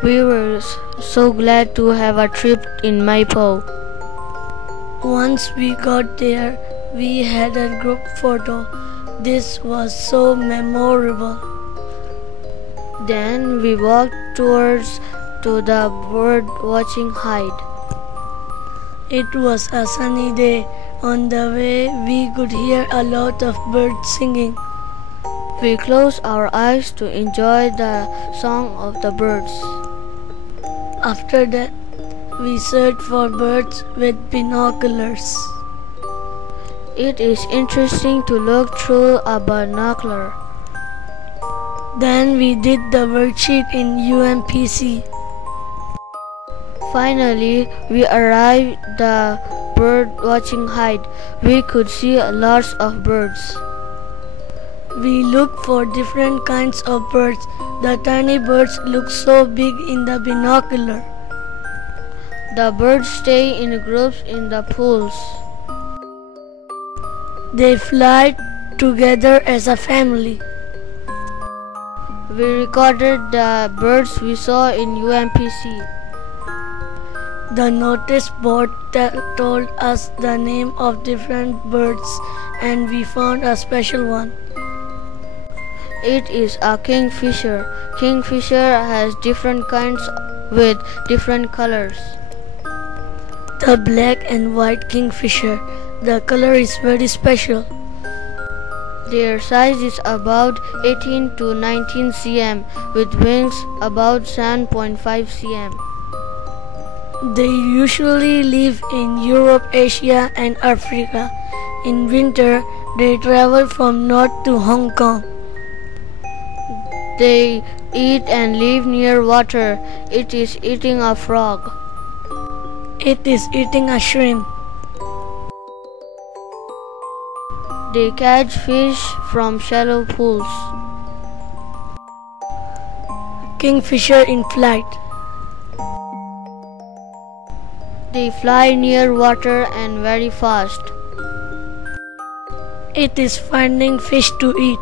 We were so glad to have a trip in Mai Po. Once we got there, we had a group photo. This was so memorable. Then we walked towards to the bird watching hide. It was a sunny day. On the way, we could hear a lot of birds singing. We closed our eyes to enjoy the song of the birds. After that, we searched for birds with binoculars. It is interesting to look through a binocular. Then we did the worksheet in UMPC. Finally, we arrived at the bird watching hide. We could see lots of birds. We looked for different kinds of birds. The tiny birds look so big in the binocular. The birds stay in groups in the pools. They fly together as a family. We recorded the birds we saw in UMPC. The notice board told us the name of different birds, and we found a special one. It is a kingfisher. Kingfisher has different kinds with different colors. The black and white kingfisher. The color is very special. Their size is about 18 to 19 cm with wings about 7.5 cm. They usually live in Europe, Asia, and Africa. In winter, they travel from north to Hong Kong. They eat and live near water. It is eating a frog. It is eating a shrimp. They catch fish from shallow pools. Kingfisher in flight. They fly near water and very fast. It is finding fish to eat.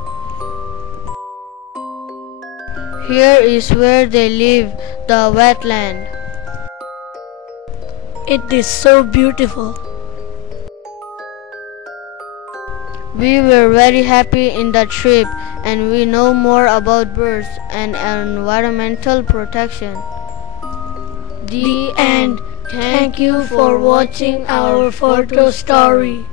Here is where they live, the wetland. It is so beautiful. We were very happy in the trip and we know more about birds and environmental protection. The end. Thank you for watching our photo story.